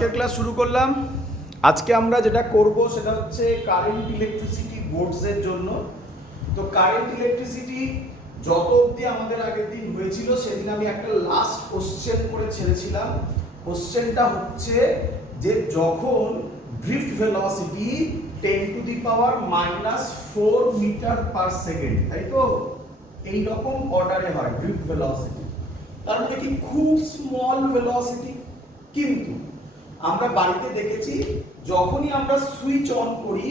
আজকের ক্লাস শুরু করলাম। আজকে আমরা যেটা করব সেটা হচ্ছে কারেন্ট ইলেকট্রিসিটি বোর্ডসের জন্য। তো কারেন্ট ইলেকট্রিসিটি যত অবধি আমাদের আগের দিন হয়েছিল সেদিন আমি একটা লাস্ট কোশ্চেন করে ছেড়েছিলাম। কোশ্চেনটা হচ্ছে যে যখন drift velocity 10⁻⁻4 metre per second, তাই তো এই রকম অর্ডারে হয় ড্রিফট ভেলোসিটি, তার মানে কি খুব স্মল ভেলোসিটি। কিন্তু আমরা বাড়িতে দেখেছি যখনই আমরা সুইচ অন করি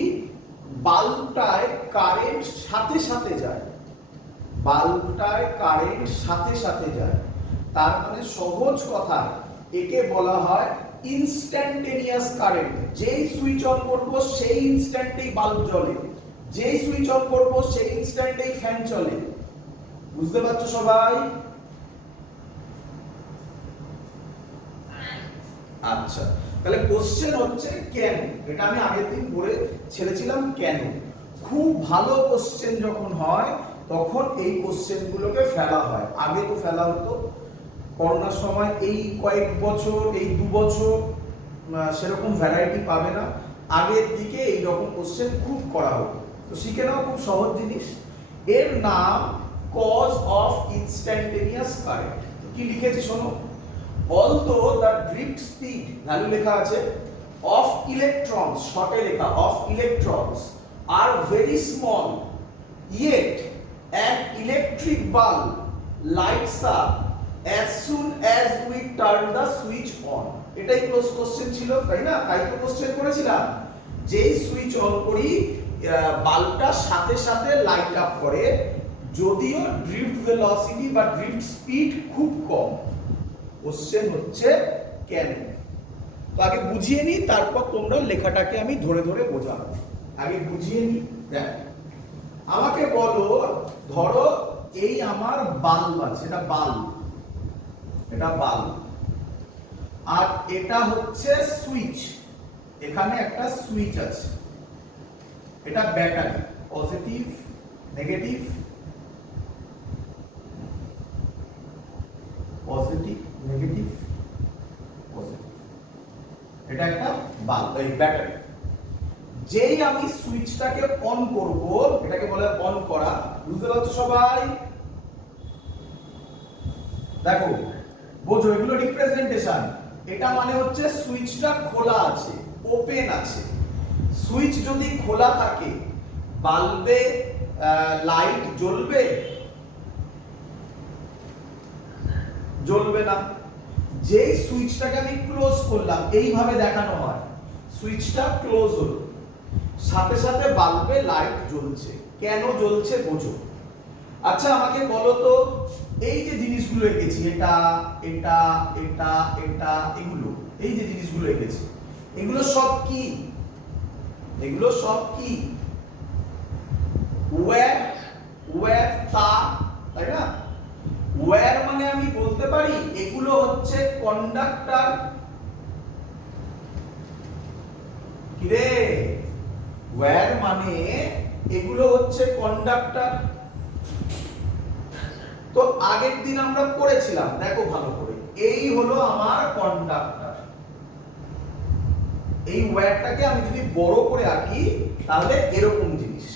বাল্বটায় কারেন্ট সাথে সাথে যায়, বাল্বটায় কারেন্ট সাথে সাথে যায়। তার মানে সহজ কথা, একে বলা হয় ইনস্ট্যান্টেনিয়াস কারেন্ট। যেই সুইচ অন করব সেই ইনস্ট্যান্টেই বাল্ব জ্বলে, যেই সুইচ অন করব সেই ইনস্ট্যান্টেই ফ্যান চলে। বুঝতে পারছো সবাই? আচ্ছা, তাহলে কোশ্চেন হচ্ছে কেন, এটা আমি আগের দিন পড়ে ছেড়েছিলাম। কেন? খুব ভালো কোশ্চেন যখন হয় তখন এই কোশ্চেনগুলোকে ফেলা হয়। আগে তো ফেলা হতো করোনার সময়, এই কয়েক বছর, এই 2 বছর সেরকম ভ্যারাইটি পাবে না। আগের দিকে এই রকম কোশ্চেন খুব করা হতো। তো শিখে নাও, খুব সহজ জিনিস। এর নাম কজ অফ ইনস্ট্যান্টেনিয়াস কারেন্ট। কি লিখেছি শোনো। Although the drift speed value লেখা আছে of electrons, শর্টে লেখা of electrons are very small, yet an electric bulb lights up as soon as we turn the switch on. এটাই ক্লোজ কোশ্চেন ছিল, তাই না? তাই তো কোশ্চেন করেছিলাম, যেই সুইচ অন করি বাল্বটা সাথে সাথে লাইট আপ করে, যদিও ড্রিফট ভেলোসিটি বা ড্রিফট স্পিড খুব কম। কোশ্চেন হচ্ছে কেন। তো আগে বুঝিয়ে নি, তারপর তোমরা লেখাটাকে আমি ধরে ধরে বোঝাবো। আগে বুঝিয়ে নি। দেখ, আমাকে বলো, ধরো এই আমার বাল্ব আছে, এটা বাল্ব, এটা বাল্ব, আর এটা হচ্ছে সুইচ। এখানে একটা সুইচ আছে, এটা battery, positive negative, positive negative positive. এটা একটা বাল্ব, এই ব্যাটারি। যেই আমি সুইচটাকে অন করব, এটাকে বলে অন করা। বুঝতে পারছো সবাই? দেখো, বোঝো, এগুলো রিপ্রেজেন্টেশন। এটা মানে হচ্ছে সুইচটা খোলা আছে, ওপেন আছে। সুইচ যদি খোলা থাকে বাল্বে লাইট জ্বলবে? জ্বলবে না। যেই সুইচটাকে আমি ক্লোজ করলাম, এইভাবে দেখানো হয়, সুইচটা ক্লোজ হলো, সাথে সাথে বাল্বে লাইট জ্বলছে। কেন জ্বলছে বোঝো। আচ্ছা, আমাকে বলো তো, এই যে জিনিসগুলো এঁকেছি, এটা এটা এটা এটা, এগুলো, এই যে জিনিসগুলো এঁকেছি, এগুলো সব কি? এগুলো সব কি? ওয়্যার, ওয়্যার তার, তাই না? ওয়্যার মানে আমি বলতে পারি এগুলো হচ্ছে কন্ডাক্টর। কি রে? ওয়্যার মানে এগুলো হচ্ছে কন্ডাক্টর। তো আগের দিন আমরা পড়েছিলাম, দেখো ভালো করে, এই হলো আমার কন্ডাক্টর। এই ওয়্যারটাকে আমি যদি বড় করে আঁকি তাহলে এরকম জিনিস।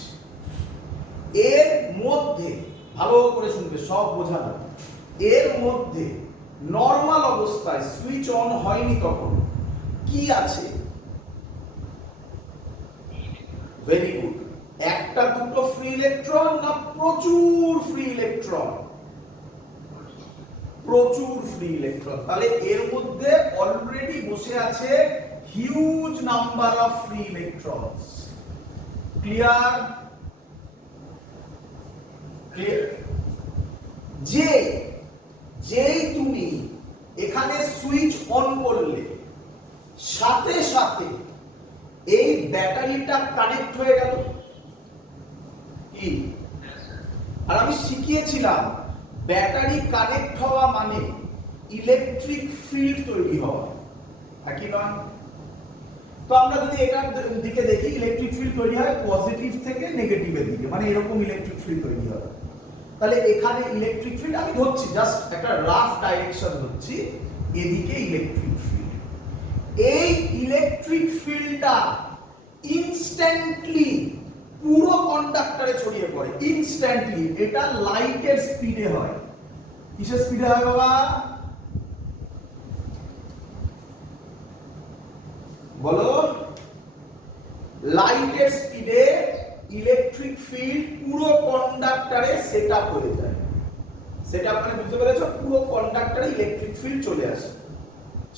এর মধ্যে, ভালো করে শুনবে, সব বোঝানো, এর মধ্যে নরমাল অবস্থায় সুইচ অন হয়নি তখন কি আছে? Very good. একটা দুটো ফ্রি ইলেকট্রন না প্রচুর ফ্রি ইলেকট্রন? প্রচুর ফ্রি ইলেকট্রন। তাহলে এর মধ্যে অলরেডি বসে আছে huge number of free electrons. Clear? Clear? যেই তুমি এখানে সুইচ অন করলে সাথে সাথে এই ব্যাটারিটা কানেক্ট হয়ে গেল। কি? আর আমি শিখিয়েছিলাম ব্যাটারি কানেক্ট হওয়া মানে ইলেকট্রিক ফিল্ড তৈরি হওয়া, একই নয়? তো আমরা যদি এটার দিকে দেখি, ইলেকট্রিক ফিল্ড তৈরি হয় পজিটিভ থেকে নেগেটিভের দিকে, মানে এরকম ইলেকট্রিক ফিল্ড তৈরি হয়। তাহলে এখানে ইলেকট্রিক ফিল্ড আমি ধরছি, জাস্ট একটা রাফ ডাইরেকশন ধরছি, এদিকে ইলেকট্রিক ফিল্ড, এই ইলেকট্রিক ফিল্ডটা ইনস্ট্যান্টলি পুরো কন্ডাক্টরে ছড়িয়ে পড়ে, ইনস্ট্যান্টলি। এটা লাইটের স্পিডে হয়। কিসের স্পিডে হয় বাবা? বলো। লাইটের স্পিডে ইলেকট্রিক ফিল্ড পুরো কন্ডাক্টরে সেটআপ হয়ে যায়। সেটআপ মানে বুঝতে পেরেছো? পুরো কন্ডাক্টরে ইলেকট্রিক ফিল্ড চলে আসে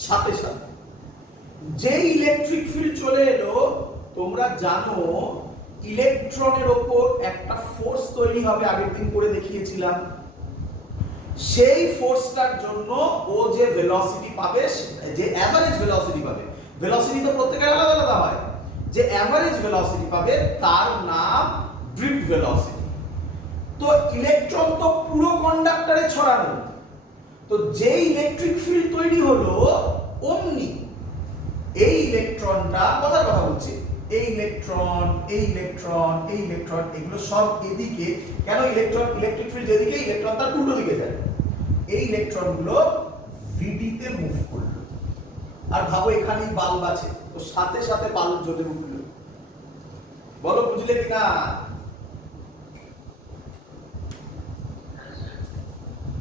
সাথে সাথে। যে ইলেকট্রিক ফিল্ড চলে এলো, তোমরা জানো ইলেকট্রনের উপর একটা ফোর্স তৈরি হবে, আগের দিন করে দেখিয়েছিলাম। সেই ফোর্সটার জন্য ও যে ভেলোসিটি পাবে, যে অ্যাভারেজ ভেলোসিটি পাবে, ভেলোসিটি তো প্রত্যেকের আলাদা আলাদা হয়, যে অ্যাভারেজ ভেলোসিটি পাবে তার নাম ড্রিফট ভেলোসিটি। তো ইলেকট্রন তো পুরো কন্ডাক্টরে ছড়ানো, তো যে ইলেকট্রিক ফিল্ড তৈরি হলো অমনি এই ইলেকট্রনটা, কথার কথা বলছি, এই ইলেকট্রন, এই ইলেকট্রন, এই ইলেকট্রন, এগুলো সব এদিকে। কেন? ইলেকট্রন, ইলেকট্রিক ফিল্ড যেদিকে, ইলেকট্রন তার উল্টো দিকে যায়। এই ইলেকট্রনগুলো ভিডিতে মুভ করলো। আর ভাবো এখানেই বাল্ব আছে, তো সাথে সাথে বাল্ব জ্বলে উঠলো। বলো বুঝলে কিনা?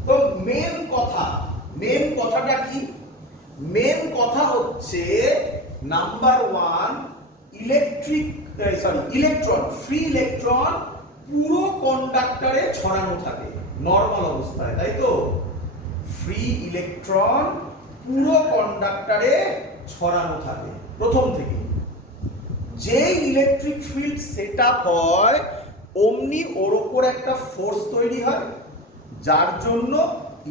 তো মেন কথাটা কি? মেন কথা হচ্ছে নাম্বার 1, ইলেকট্রন, ফ্রি ইলেকট্রন পুরো কন্ডাক্টরে ছড়ানো থাকে নরমাল অবস্থায়, তাই তো? ফ্রি ইলেকট্রন পুরো কন্ডাক্টরে ছড়ানো থাকে প্রথম থেকে। যে ইলেকট্রিক ফিল্ড সেটআপ হয় অমনি ওর উপর একটা ফোর্স তৈরি হয়, যার জন্য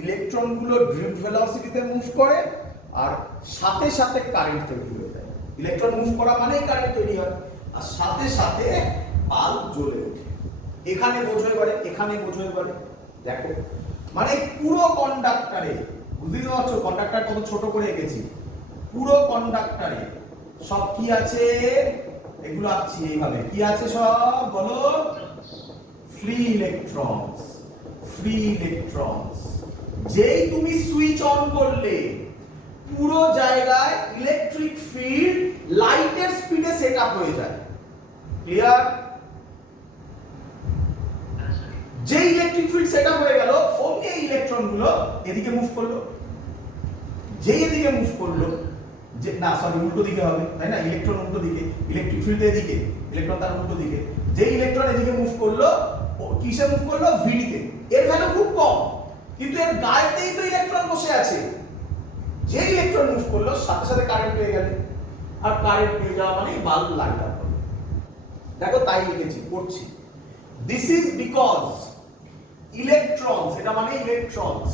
ইলেকট্রনগুলো ড্রিফট ভেলোসিটিতে মুভ করে, আর সাথে সাথে কারেন্ট তৈরি হয়ে যায়। ইলেকট্রন মুভ করা মানেই কারেন্ট তৈরি হয়, আর সাথে সাথে বাল্ব জ্বলে ওঠে। এখানে বোঝো এবারে, এখানে বোঝো এবারে। দেখো মানে পুরো কন্ডাক্টরে, বুঝতে পারছো কন্ডাক্টর কত ছোট করে এঁকেছি? পুরো কন্ডাক্টরে সব কি আছে? এগুলো আছি এইভাবে। কি আছে সব? বলো। Free electrons, free electrons. যেই তুমি সুইচ অন করলে পুরো জায়গায় ইলেকট্রিক ফিল্ড লাইটের স্পিডে সেটআপ হয়ে যায়। ক্লিয়ার? যে ইলেকট্রিক ফিল্ড সেটআপ হয়ে গেল, ওকে ইলেকট্রনগুলো এদিকে মুভ করলো। যেই এদিকে মুভ করলো, যে না সরি উল্টো দিকে হবে, তাই না? ইলেকট্রন উল্টো দিকে, ইলেকট্রিক ফিল্ড এদিকে, ইলেকট্রন তার উল্টো দিকে। যেই ইলেকট্রন এদিকে মুভ করলো, কিসে মুভ করলো? ভিডিতে। এর ভ্যালু খুব কম, কিন্তু এর গায়েতেই তো ইলেকট্রন বসে আছে। যে ইলেকট্রন মুভ করলো সাথে সাথে কারেন্ট পেয়ে গেল, আর কারেন্ট পেয়ে যাওয়া মানে বাল্ব লাইট আপ হবে। দেখো তাই লিখেছি, পড়ছি। দিস ইজ বিকজ ইলেকট্রনস, এটা মানে electrons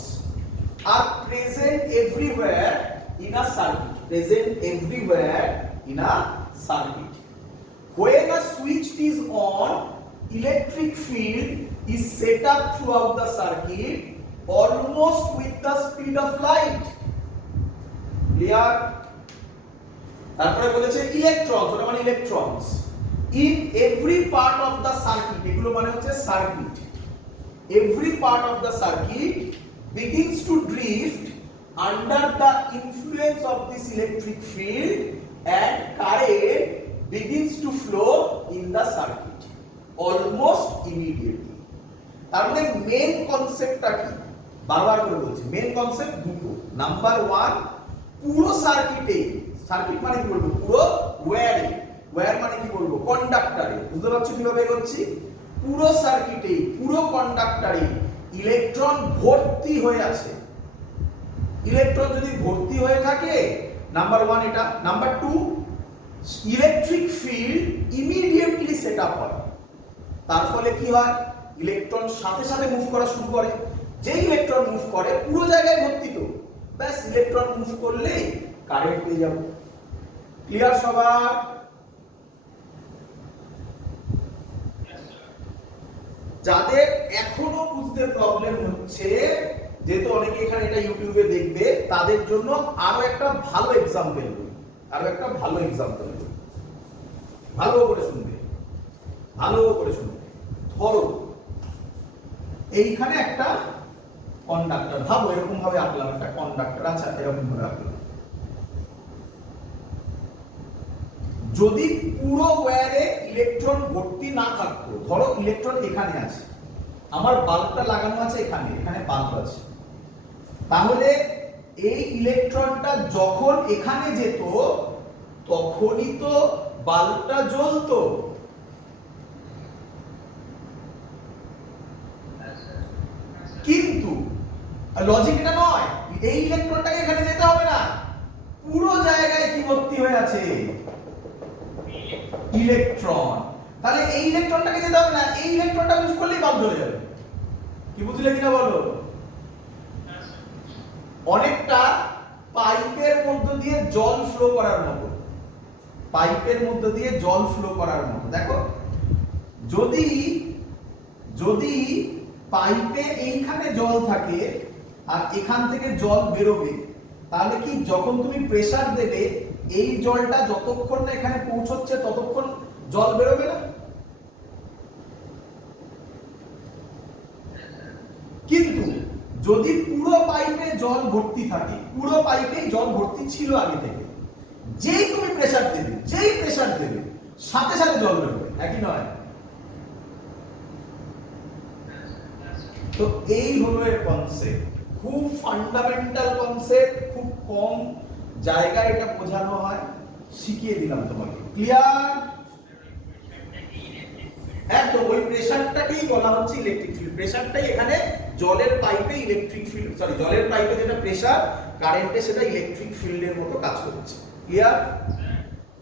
are present everywhere in a circuit, present everywhere in a circuit. When a switch is on, electric field is set up throughout the circuit almost with the speed of light. Clear? তারপরে বলেছে electrons, ওটা মানে electrons in every part of the circuit, এগুলো মানে হচ্ছে circuit. Every part of the circuit begins to drift under the influence of this electric field and current begins to flow in the circuit almost immediately. তার মানে main কনসেপ্টটা কি? বারবার করে বলছি, মেন কনসেপ্ট দুটো। নাম্বার 1, পুরো সার্কিটে, সার্কিট মানে কি বলবো? পুরো ওয়্যারে, ওয়্যার মানে কি বলবো? কন্ডাক্টরে। বুঝতে পারছো কিভাবে এগোচ্ছি? পুরো সার্কিটে, পুরো কন্ডাক্টরে ইলেকট্রন ভর্তি হয়ে আছে। ইলেকট্রন যদি ভর্তি হয়ে থাকে, নাম্বার 1 এটা। Number 2, electric field immediately set up হয়। তার ফলে কি হয়? ইলেকট্রন সাথে সাথে মুভ করা শুরু করে। যে ইলেকট্রন মুভ করে পুরো জায়গায় ভর্তি, তো ব্যাস ইলেকট্রন মুভ করলে কারেন্ট পেয়ে যাব। ক্লিয়ার সবার? যাদের এখনো বুঝতে প্রবলেম হচ্ছে, যেহেতু অনেকে এখানে এটা ইউটিউবে দেখবে, তাদের জন্য আরো একটা ভালো এক্সাম্পল বলি, আরো একটা ভালো এক্সাম্পল বলি। ভালো করে শুনবে, ভালো করে শুনবে। ধরো এইখানে একটা কন্ডাক্টর, ভাবো এরকম ভাবে আঁকলাম একটা কন্ডাক্টর। আচ্ছা এরকম ভাবে আঁকলাম। যদি পুরো ওয়্যারে ইলেকট্রন ভর্তি না থাকতো, ধরো ইলেকট্রন এখানে আছে, আমার বাল্বটা লাগানো আছে এখানে, এখানে বাল্ব আছে, তাহলে এই ইলেকট্রনটা যখন এখানে যেত তখনই তো বাল্বটা জ্বলতো। কিন্তু লজিক এটা নয়, এই ইলেকট্রনটাকে এখানে যেতে হবে না, পুরো জায়গায় কি ভর্তি হয়ে আছে? ইলেকট্রন। তাহলে এই ইলেকট্রনটাকে যেতে হবে না, এই ইলেকট্রনটা মুভ করলেই বাল্ব জ্বলে যাবে। কি বুঝলে কিনা বলো? অনেকটা পাইপের মধ্য দিয়ে জল ফ্লো করার মতো, পাইপের মধ্য দিয়ে জল ফ্লো করার মতো। দেখো, যদি যদি পাইপে এইখানে জল থাকে আর এখান থেকে জল বেরোবে, তাহলে কি যখন তুমি প্রেসার দেবে এই জলটা যতক্ষণ না এখানে পৌঁছচ্ছে ততক্ষণ জল বেরোবে না? কিন্তু যদি পুরো পাইপে জল ভর্তি থাকে, পুরো পাইপে জল ভর্তি ছিল আগে থেকে, যেই তুমি প্রেসার দেবে, যেই প্রেসার দেবে সাথে সাথে জল বেরোবে, একই নয়? তো এই হলো এর কনসেপ্ট, খুব ফান্ডামেন্টাল কনসেপ্ট, খুব কম জায়গায় এটা বোঝানো হয়, শিখিয়ে দিলাম তোমাকে। ক্লিয়ার? একদম ওই প্রেসারটাকেই বলা হচ্ছে ইলেকট্রিক ফিল্ড। প্রেসারটাই এখানে জলের পাইপে ইলেকট্রিক ফিল্ড, সরি জলের পাইপে যেটা প্রেসার, কারেন্টে সেটা ইলেকট্রিক ফিল্ডের মতো কাজ করছে। ক্লিয়ার?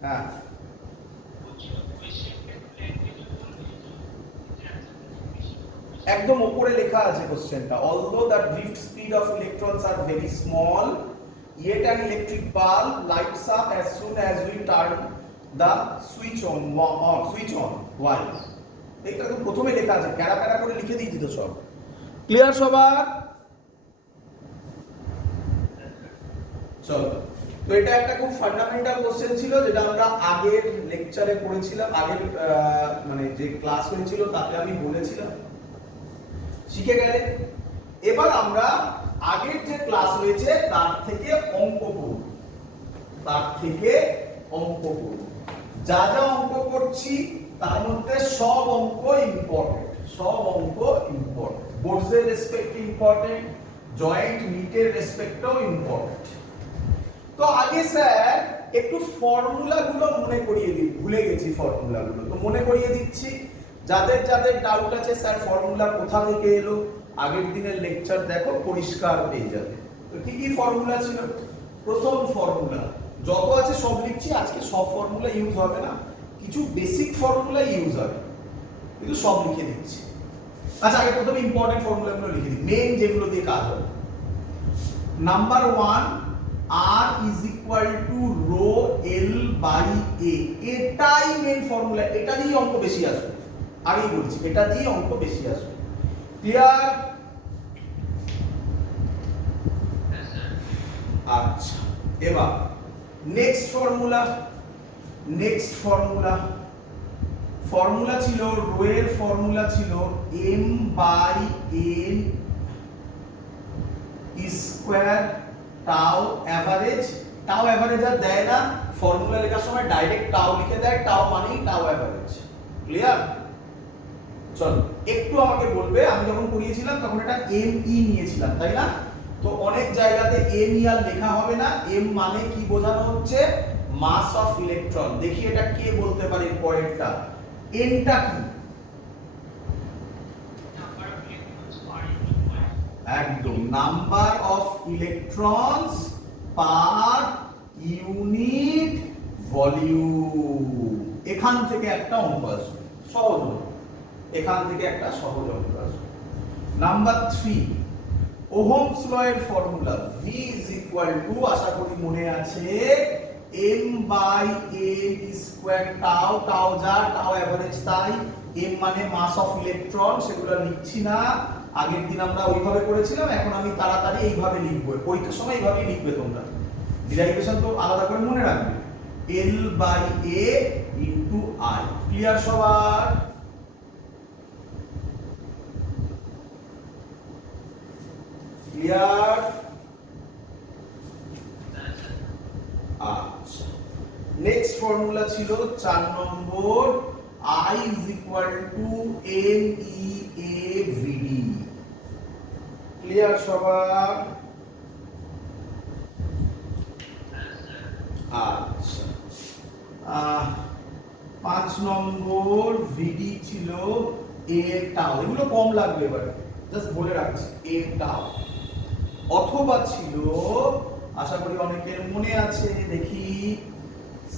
হ্যাঁ, একদম উপরে লেখা আছে কোশ্চেনটা, although the drift speed of electrons are very small, yet an electric bulb lights up as soon as we turn the switch on. Why? এটা তো প্রথমে লেখা আছে, প্যারা প্যারা করে লিখে দিয়েছি তো সব। ক্লিয়ার সবার? চলো, তো এটা একটা খুব ফান্ডামেন্টাল কোশ্চেন ছিল, যেটা আমরা আগের লেকচারে পড়েছিলাম, আগের মানে যে ক্লাস হয়েছিল তাতে আমি বলেছিলাম, শিখে গেলে। এবার আমরা আগের যে ক্লাস হয়েছে তার থেকে অঙ্ক করব, তার থেকে অঙ্ক করব। যা যা অঙ্ক করছি তার মধ্যে সব অঙ্ক ইম্পর্টেন্ট, সব অঙ্ক ইম্পর্টেন্ট, বোর্ডসের রেসপেক্টে ইম্পর্টেন্ট, জয়েন্ট নিটের রেসপেক্টেও ইম্পর্টেন্ট। তো আগে স্যার একটু ফর্মুলাগুলো মনে করিয়ে দিই, ভুলে গেছি ফর্মুলাগুলো, তো মনে করিয়ে দিচ্ছি। যাদের যাদের ডাউট আছে স্যার ফর্মুলা কোথা থেকে এলো, আগের দিনের লেকচার দেখো, পরিষ্কার পেয়ে যাবে। তো কি কি ফর্মুলা ছিল? প্রথম ফর্মুলা, যত আছে সব লিখছি, আজকে সব ফর্মুলা ইউজ হবে না, কিছু বেসিক ফর্মুলা ইউজ হবে, কিন্তু সব লিখে দিচ্ছি। আচ্ছা, আগে প্রথমে ইম্পর্টেন্ট ফর্মুলাগুলো লিখে দিই, মেইন যেগুলো দিয়ে কাজ হবে। Number 1, R is equal to rho L by A, এটাই মেইন ফর্মুলা, এটা দিয়ে অঙ্ক বেশি আসবে, আগেই বলছি এটা দিয়ে অঙ্ক বেশি আসবে। ক্লিয়ার? আচ্ছা, এবার next formula, next formula, formula ছিল রো এর ফর্মুলা ছিল m by n square tau average. Tau average আর দেয় না, ফর্মুলা লেখার সময় ডাইরেক্ট টাউ লিখে দেয়, টাউ মানেই টাউ অ্যাভারেজ। ক্লিয়ার? চলো, একটু আমাকে বলবে, আমি যখন পড়িয়েছিলাম তখন এটা এম ই নিয়েছিলাম, তাই না? তো অনেক জায়গাতে এম ই আর লেখা হবে না, এম মানে কি বোঝানো হচ্ছে? মাস অফ ইলেকট্রন। দেখি এটা কে বলতে পারে পরেরটা, এনটা কি? একদম, number of electrons per unit volume. এখান থেকে একটা অঙ্ক আসবে, সহজ অঙ্ক, এখান থেকে একটা সহজ অঙ্ক আসবে। নাম্বার 3, ওহমস ল এর formula V is equal to, আশা করি মনে আছে, m by n square tau, tau যা, টাউ এভারেজ তাই, m মানে মাস অফ ইলেকট্রন, সেগুলো লিখছি না, আগের দিন আমরা ওইভাবে করেছিলাম, এখন আমি তাড়াতাড়ি এইভাবে লিখবো, পরীক্ষার সময় এইভাবেই লিখবে তোমরা, ডিরাইভেশন তো আলাদা করে মনে রাখবে, L by A into I। Clear সবার? ক্লিয়ার? আচ্ছা, নেক্সট ফর্মুলা ছিল 4 নম্বর I is equal to NEAVD। Clear সবার? আচ্ছা 5 নম্বর ভিডি ছিল এ টাও। এগুলো কম লাগবে এবারে, জাস্ট বলে রাখছি এ টাও। অথবা ছিল, আশা করি অনেকের মনে আছে, দেখি,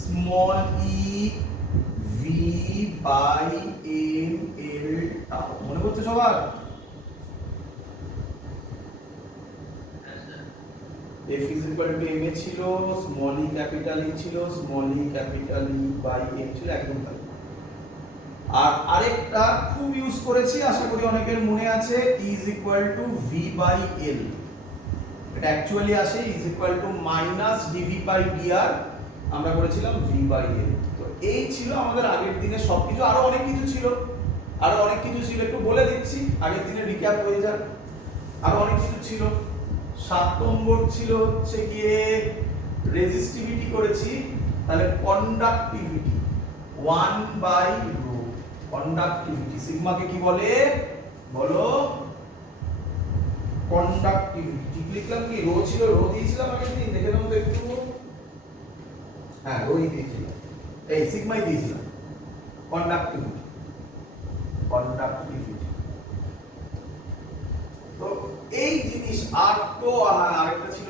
small e v by m l টাও। মনে করতে সবার? F is equal to m এ ছিল, স্মল ই ক্যাপিটাল ই ছিল, small e capital e by m ছিল, একদম তাই। আর আরেকটা খুব ইউজ করেছি, আশা করি অনেকের মনে আছে, E is equal to V by L। এটা অ্যাকচুয়ালি আসে E is equal to minus dV by dr, আমরা করেছিলাম V by L। তো এই ছিল আমাদের আগের দিনের সবকিছু। আরো অনেক কিছু ছিল, একটু বলে দিচ্ছি, আগের দিনে রিক্যাপ হয়ে যাক। আরো অনেক কিছু ছিল। 7 নম্বর ছিল হচ্ছে গিয়ে রেজিস্টিভিটি করেছি, তাহলে কন্ডাক্টিভিটি 1 বাই রো। কন্ডাক্টিভিটি সিগমাকে কি বলে বলো? কন্ডাক্টিভিটি। ঠিক লিখলাম কি? রো ছিল, রো দিয়েছিলাম আগের দিন, দেখে নাও তো একটু। হ্যাঁ, রোই দিয়েছিলাম, এই সিগমাই দিয়েছিলাম। Conductivity, conductivity. তো এই জিনিস। আর তো আরেকটা ছিল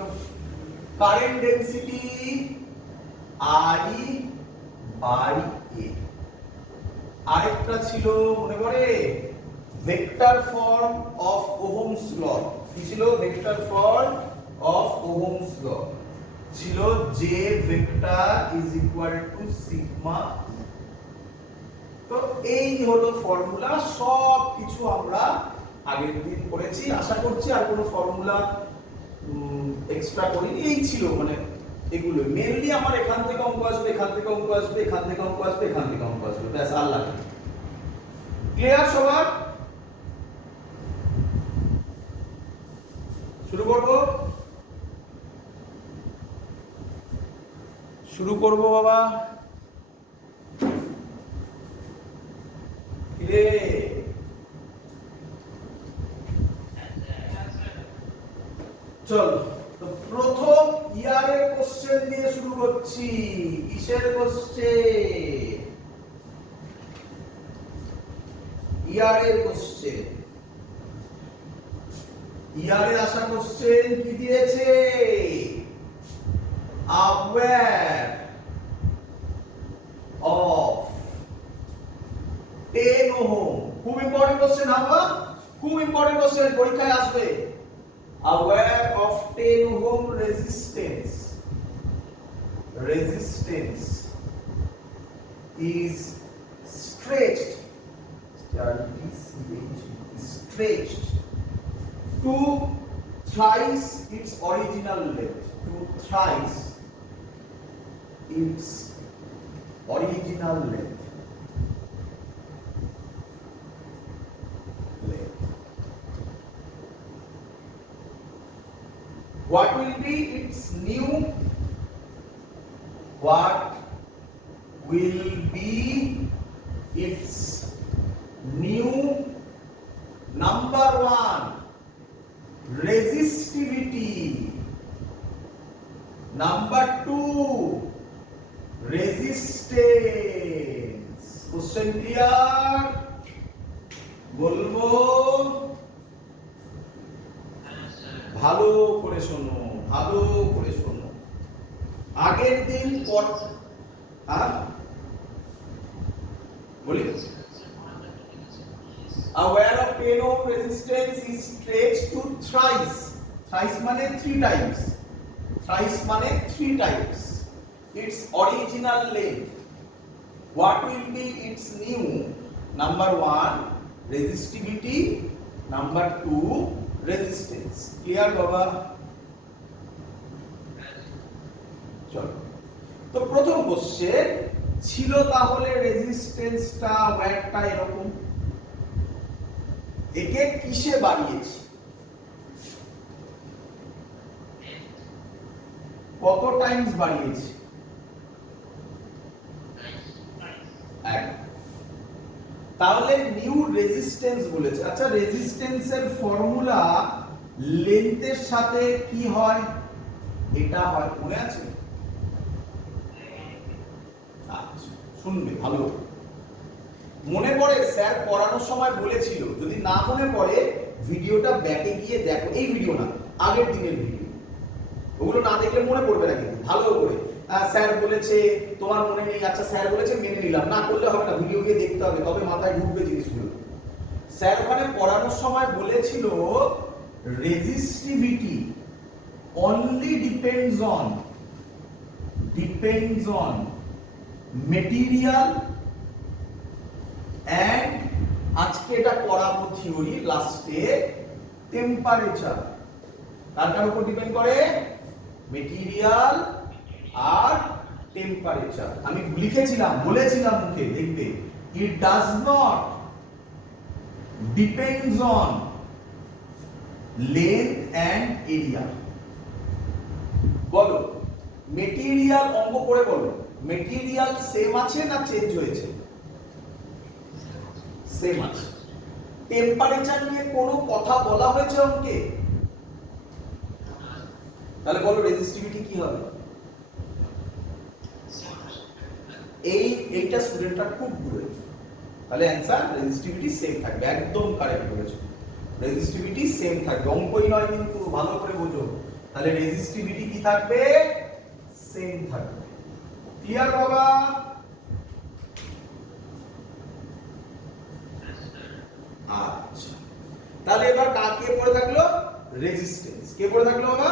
current density I by A। আরেকটা ছিল মনে করে vector form of ohm's law. কি ছিল? Vector form of ohm's law ছিল J vector is equal to sigma. তো এই হলো ফর্মুলা। সব কিছু আমরা আগের দিন করেছি। আশা করছি আর কোনো ফর্মুলা এক্সট্রা করিনি। এই ছিল মানে এগুলো মেইনলি আমার এখান থেকে অঙ্ক আসবে, এখান থেকে অঙ্ক আসবে, এখান থেকে অঙ্ক আসবে, এখান থেকে অঙ্ক আসবে, ব্যাস আর লাগে। ক্লিয়ার সবার? শুরু করব বাবা। কিরে চল, তো প্রথম ইয়ারের কোশ্চেন দিয়ে শুরু করছি। কিসের কোশ্চেন? ইয়ারের কোশ্চেন। ইয়ারে আসা কোশ্চেন কি দিয়েছে? aware of 10 ohm। খুব ইম্পর্টেন্ট কোশ্চেন হাবা, খুব ইম্পর্টেন্ট কোশ্চেন, পরীক্ষায় আসবে। aware of 10 ohm resistance is stretched to thrice its original length, What will be its new number 1 resistivity, number 2 resistance। Question clear? বলবো? ভালো করে শোনো, ভালো করে শোনো। আগের দিন পর বলি, aware of 10 ohm resistance is stretched to thrice মানে 3 times, its original length। What will be its new? Number 1 resistivity, number 2 resistance। Clear বাবা? চলো, তো প্রথম কোশ্চেন ছিল তাহলে রেজিস্ট্যান্সটা ওয়্যারটা এরকম, একে কিসে বাড়িয়েছি? কত টাইমস বাড়িয়েছি? তাহলে নিউ রেজিস্ট্যান্স বলেছে। আচ্ছা, রেজিস্ট্যান্সের ফর্মুলা লেন্থের সাথে কি হয়? এটা হয়, মনে আছে? আচ্ছা, শুনবে ভালো। মনে পড়ে স্যার পড়ানোর সময় বলেছিল, যদি না মনে পড়ে ভিডিওটা ব্যাকে গিয়ে দেখো, এই ভিডিও না, আগের দিনের ভিডিও, ওগুলো না দেখলে মনে পড়বে না কিন্তু ভালো করে। স্যার বলেছে, তোমার মনে নেই, আচ্ছা স্যার বলেছে মেনে নিলাম, না করলে হবে না, ভিডিও গিয়ে দেখতে হবে, তবে মাথায় ঢুকবে জিনিসগুলো। স্যার ওখানে পড়ানোর সময় বলেছিল resistivity only depends on material and আজকে এটা পড়াবো থিওরি লাস্টে, টেম্পারেচার। কার উপর ডিপেন্ড করে? মেটেরিয়াল আর টেম্পারেচার। আমি লিখেছিলাম, বলেছিলাম মুখে, দেখবে, it does not depends on length and area। বলো, মেটেরিয়াল অঙ্ক করে বলো, মেটেরিয়াল সেম আছে না চেঞ্জ হয়েছে? সেম আছে। টেম্পারেচার নিয়ে কোনো কথা বলা হয়েছে অঙ্কে? তাহলে বলো রেজিস্টিভিটি কি হবে? এইটা স্টুডেন্টরা খুব ভুলে। তাহলে অ্যানসার রেজিস্টিভিটি সেম থাকবে, একদম কারেক্ট বলেছো, রেজিস্টিভিটি সেম থাকবে, অঙ্কই নয় কিন্তু, ভালো করে বোঝো। তাহলে রেজিস্টিভিটি কি থাকবে? সেম থাকবে। ক্লিয়ার বাবা? আচ্ছা, তাহলে এবার কে পড়ে থাকলো? রেজিস্ট্যান্স। কে পড়ে থাকলো বাবা?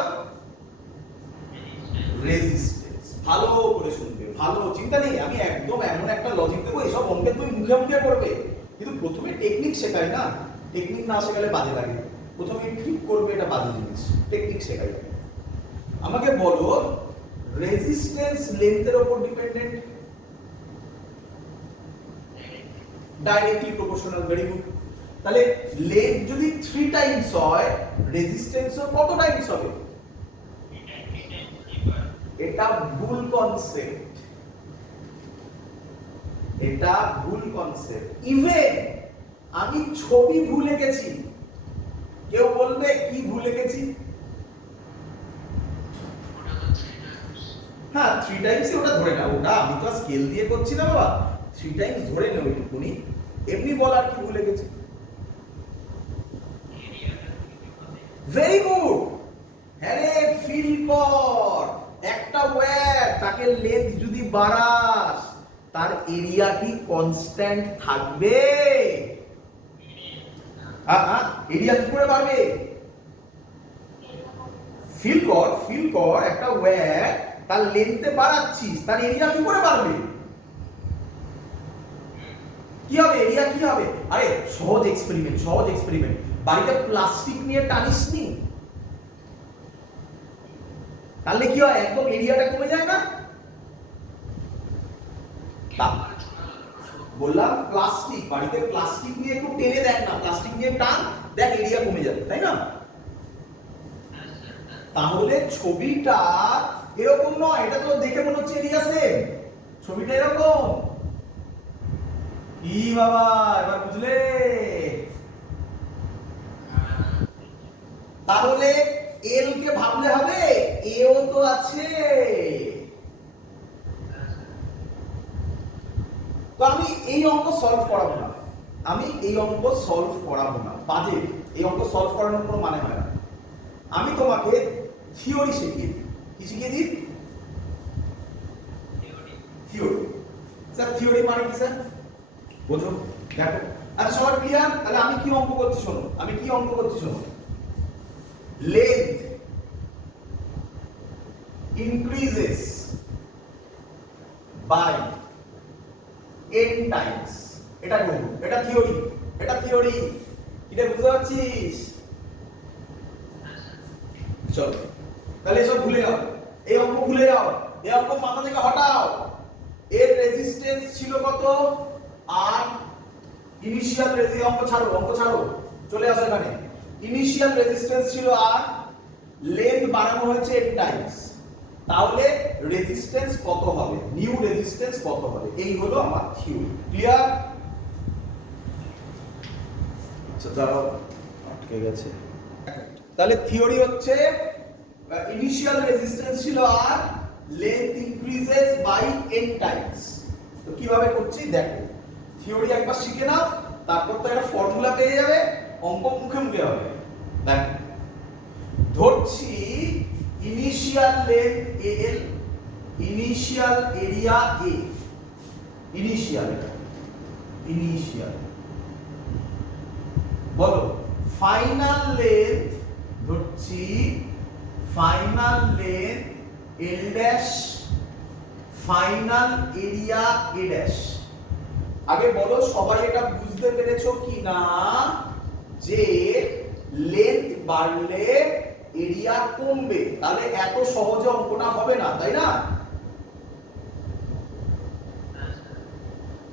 রেজিস্ট্যান্স। ভালো করে শুনবে, ভালো, চিন্তা নেই, আমি একদম এমন একটা লজিক দেবো, এসব অঙ্কে তুমি মুখে মুখে করবে, কিন্তু প্রথমে টেকনিক শেখাই না, টেকনিক না শেখালে বাজে লাগে। প্রথমে ঠিক করবে, এটা বাজে জিনিস, টেকনিক শেখাই। আমাকে বলো, রেজিস্ট্যান্স লেন্থের উপর dependent? Directly proportional, very good. তাহলে লেন্থ যদি 3 টাইমস হয়, রেজিস্ট্যান্সও কত টাইমস হবে? এটা ভুল কনসেপ্ট, এটা ভুল কনসেপ্ট। ইভেন আমি ছবি ভুলে গেছি, কেউ বলবে কি ভুলে গেছি? হ্যাঁ, 3 টাইমস ওটা ধরে নাও, ওটা আমি তো স্কেল দিয়ে করছি না বাবা, 3 টাইমস ধরে নাও একটুকুনি, এমনি বলার কি ভুলে গেছি? Very good. হ্যাঁ, ফিল কর, একটা ওয়্যার, তাকে লেন্থ যদি বাড়াস, তার এরিয়া কি কনস্ট্যান্ট থাকবে? হ্যাঁ, এরিয়া কি করে বাড়বে? ফিল কর, একটা ওয়্যার তার লেন্থে বাড়াচ্ছিস, তার এরিয়া কি করে বাড়বে? কি হবে? এরিয়া কি হবে? আরে সহজ এক্সপেরিমেন্ট, বাড়িতে প্লাস্টিক নিয়ে টানিস নি, তাহলে কি হয়? একদম এরিয়াটা কমে যায় না? বললাম প্লাস্টিক, বাড়িতে প্লাস্টিক নিয়ে একটু টেনে দেখ না, প্লাস্টিক নিয়ে টান, দেখ এরিয়া কমে যাবে, তাই না? তাহলে ছবিটা এরকম নয়, এটা তো দেখে মনে হচ্ছে এরিয়া সেম, ছবিটা এরকম। কি বাবা, এবার বুঝলে? তাহলে এল কে ভাবলে হবে, এও তো আছে। তো আমি এই অঙ্ক সলভ করাবো না, বাজে, এই অঙ্ক সলভ করানোর কোনো মানে হয় না। আমি তোমাকে থিওরি শিখিয়ে দিই। কি শিখিয়ে দিই? থিওরি। স্যার থিওরি মানে কি স্যার? বোঝো, দেখো। আচ্ছা সবার ক্লিয়ার? তাহলে আমি কি অঙ্ক করছি শোনো, length increases by n times, এটা করব, এটা থিওরি, এটা বুঝতে পারছিস? চলো, তাহলে এসব ভুলে যাও, এই অঙ্ক ভুলে যাও, এই অঙ্ক মাথা থেকে হটাও। এর রেজিস্ট্যান্স ছিল কত? আর ইনিশিয়াল রেজিস্ট্যান্স, অঙ্ক ছাড়ো, চলে আসো এখানে। ইনিশিয়াল রেজিস্ট্যান্স ছিল আর, লেন্থ বাড়ানো হয়েছে n টাইমস, তাহলে রেজিস্ট্যান্স কত হবে? নিউ রেজিস্ট্যান্স কত হবে? এই হলো আমার থিওরি। ক্লিয়ার? আচ্ছা দাঁড়াও, আটকে গেছে। তাহলে থিওরি হচ্ছে ইনিশিয়াল রেজিস্ট্যান্স ছিল আর, length increases by n times. তো কিভাবে করছি দেখো, থিওরি একবার শিখে নাও, তারপর তো একটা ফর্মুলা পেয়ে যাবে, অঙ্ক মুখে মুখে হবে। দেখো ধরছি initial length al, initial area a, initial বলো ফাইনাল লেন্থ, ধরছি final length l dash, final area a dash. আগে বলো সবাই এটা বুঝতে পেরেছো কি না যে লেন্থ বাড়লে এরিয়া কমবে, তাহলে এত সহজে অঙ্কটা হবে না, তাই না?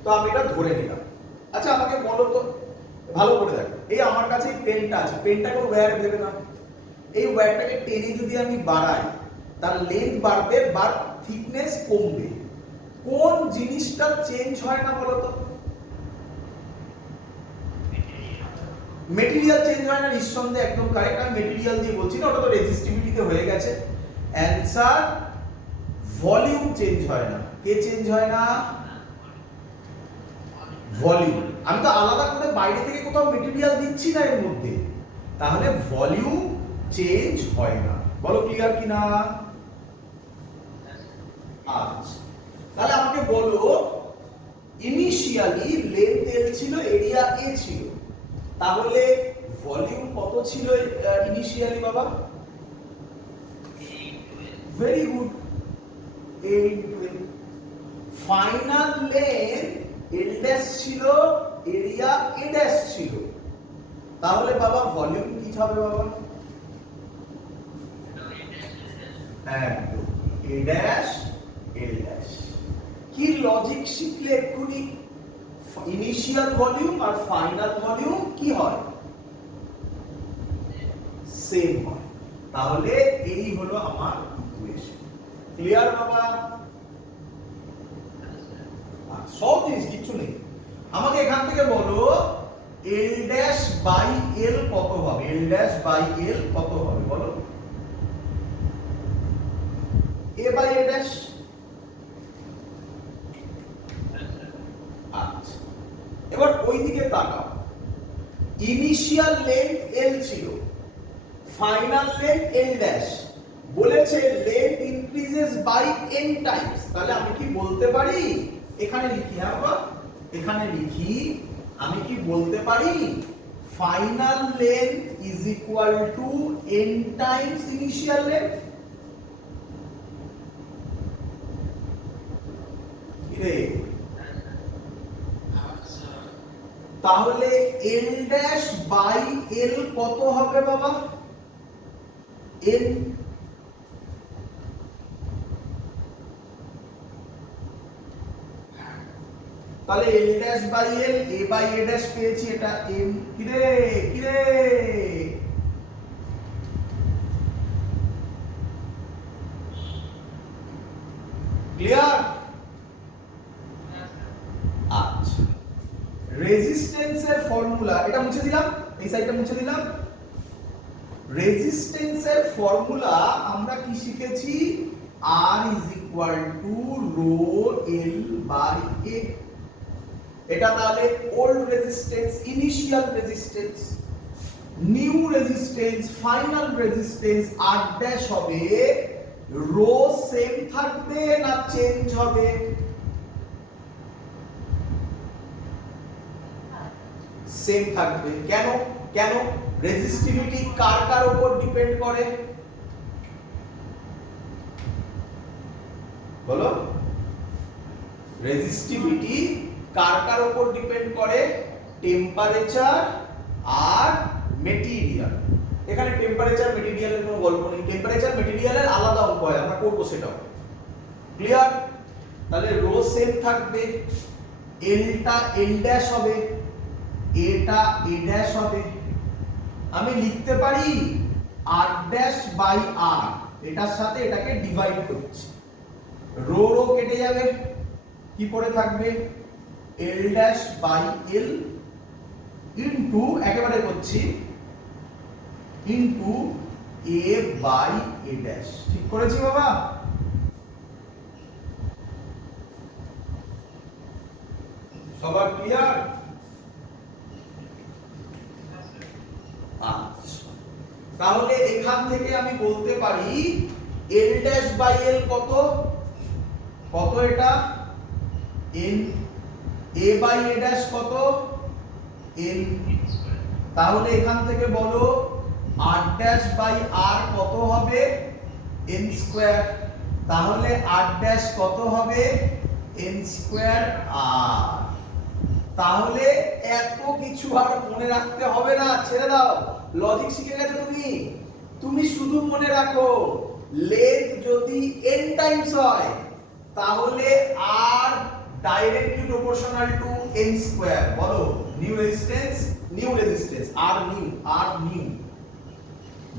তো আমি এটা ধরে নিলাম। আচ্ছা আমাকে বলো তো ভালো করে দেখো, এই আমার কাছে পেনটা আছে, পেনটাকে ওয়্যার ভেবে না, এই ওয়্যারটাকে টেনে যদি আমি বাড়াই তার লেন্থ বাড়বে বা থিকনেস কমবে। কোন জিনিসটা চেঞ্জ হয় না বলো তো? মেটেরিয়াল চেঞ্জ হয় না, নিঃসন্দেহে একদম কারেক্ট। আমি মেটেরিয়াল দিয়ে বলছি না, ওটা তো রেজিস্টিভিটিতে হয়ে গেছে। অ্যানসার ভলিউম চেঞ্জ হয় না। কে চেঞ্জ হয় না? ভলিউম। আমি তো আলাদা করে বাইরে থেকে কোথাও মেটেরিয়াল দিচ্ছি না এর মধ্যে, তাহলে ভলিউম চেঞ্জ হয় না। বলো ক্লিয়ার কি না? আচ্ছা তাহলে আমাকে বলো ইনিশিয়ালি লেন্থ l ছিল, এরিয়া a ছিল, তাহলে ভলিউম কত ছিল ইনিশিয়ালি বাবা? Very good, a into l। Final length l dash ছিল, এরিয়া a ড্যাশ ছিল, তাহলে বাবা ভলিউম কি হবে বাবা? একদম a ড্যাশ l ড্যাশ। কি লজিক শিখলে এক্ষুনি? ইনিশিয়াল ভলিউম আর ফাইনাল ভলিউম কি হয়? সেম হয়। তাহলে এই হলো আমার ইকুয়েশন। ক্লিয়ার বাবা? সব জিনিস কিছু নেই। আমাকে এখান থেকে বলো l ড্যাশ বাই l কত হবে? l ড্যাশ বাই l কত হবে বলো? a by a dash. আচ্ছা এবার ওই দিকে তাকাও, ইনিশিয়াল লেন্থ l ছিল, ফাইনাল লেন্থ l ড্যাশ, বলেছে length increases by n times. তাহলে আমি কি বলতে পারি, এখানে লিখি, হ্যাঁ বাবা এখানে লিখি, আমি কি বলতে পারি final length is equal to n times initial length? তাহলে l ড্যাশ বাই l কত হবে বাবা? n। তাহলে l dash by l, a by a dash পেয়েছি, এটা m। কিরে কিরে ক্লিয়ার? আচ্ছা রেজিস্ট্যান্সের ফর্মুলা, এটা মুছে দিলাম, এই সাইডটা মুছে দিলাম। রেজিস্ট্যান্সের ফর্মুলা আমরা কি শিখেছি? R is equal to rho L by A। এটা তাহলে old resistance, initial resistance, new resistance, final resistance R dash হবে, রো সেম থাকবে না চেঞ্জ হবে? সেম থাকবে। কেন? কেন? রেজিস্টিভিটি কার কার উপর ডিপেন্ড করে বলো? রেজিস্টিভিটি কার কার উপর ডিপেন্ড করে? টেম্পারেচার আর মেটেরিয়াল। এখানে টেম্পারেচার মেটেরিয়ালের কোনো গল্প নেই, টেম্পারেচার মেটেরিয়ালের আলাদা অঙ্ক হয়, আমরা করব সেটাও। ক্লিয়ার? তাহলে রো সেম থাকবে, এলটা এল ড্যাশ হবে, এটা a ড্যাশ হবে। আমি লিখতে পারি r ড্যাশ বাই r, এটার সাথে এটাকে ডিভাইড করছি, রো রো কেটে যাবে, কি পড়ে থাকবে? l dash by l into একেবারে করছি into a by a dash. ঠিক করেছি বাবা? সবার ক্লিয়ার? আচ্ছা, তাহলে এখান থেকে আমি বলতে পারি l ড্যাশ বাই l কত? কত এটা? n a by a dash কত? n। তাহলে এখান থেকে বলো r ড্যাশ বাই r কত হবে? n square. তাহলে r ড্যাশ কত হবে? n square r। তাহলে এত কিছু আর মনে রাখতে হবে না, ছেড়ে দাও। লজিক শিখে গেছো তুমি। তুমি শুধু মনে রাখো লেন্থ যদি n টাইমস হয় তাহলে r directly proportional to n square. বলো new resistance r new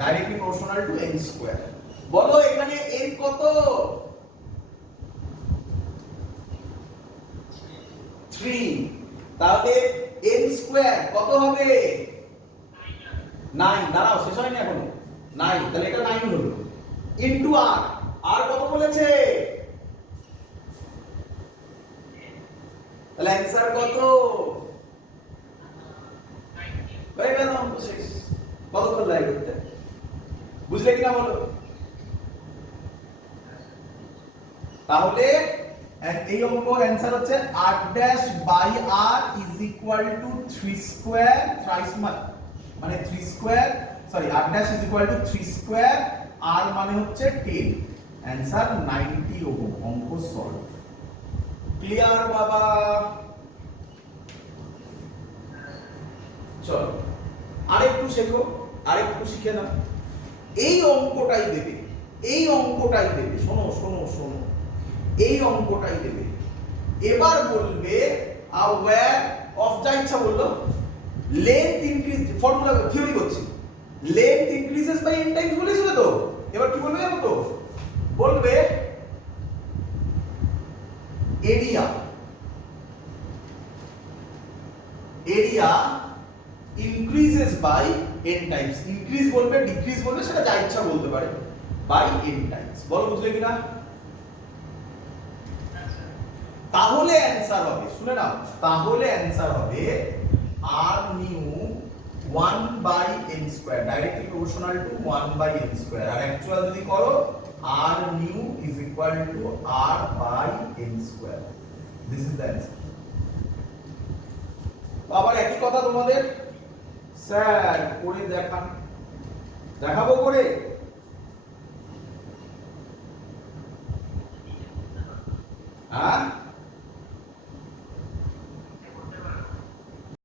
directly proportional to n square. বলো এখানে n কত? 3। তাহলে n স্কয়ার কত হবে? 9। দাঁড়াও, শেষ হয়নি এখনো। 9, তাহলে এটা 9 হলো ইনটু r। r কত বলেছে? তাহলে অ্যানসার কত? হয়ে গেল অঙ্ক শেষ। কতক্ষণ লাগে করতে? বুঝলে কিনা বলো? তাহলে এই অঙ্ক অ্যানসার হচ্ছে r dash by r is equal to 3 square মানে 3 square, sorry r dash is equal to 3 square, r মানে হচ্ছে 10। Answer 90 ohm. অঙ্ক সলভ। ক্লিয়ার বাবা? চলো আরেকটু শেখো, আরেকটু শিখে নাও। এই অঙ্কটাই দেবে, শোনো শোনো শোনো, এই অঙ্কটাই দেবে। এবার বলবে where of যা ইচ্ছা বললো, লেন্থ ইনক্রিজ, ফর্মুলা থিওরি করছি, length increases by n times বলেছিল তো। এবার কি বলবে জানো তো? বলবে area increases by n times। Increase বলবে, ডিক্রিজ বলবে, সেটা যা ইচ্ছা বলতে পারে, বাই n টাইমস। বলো বুঝলে কিনা? তাহলে অ্যানসার হবে, শুনে নাও, তাহলে অ্যানসার হবে r new 1 by n square, directly proportional to 1 by n square. আর অ্যাকচুয়াল যদি করো r new is equal to r by n square. This is the answer. আবার একই কথা তোমাদের, স্যার করে দেখান। দেখাবো করে? হ্যাঁ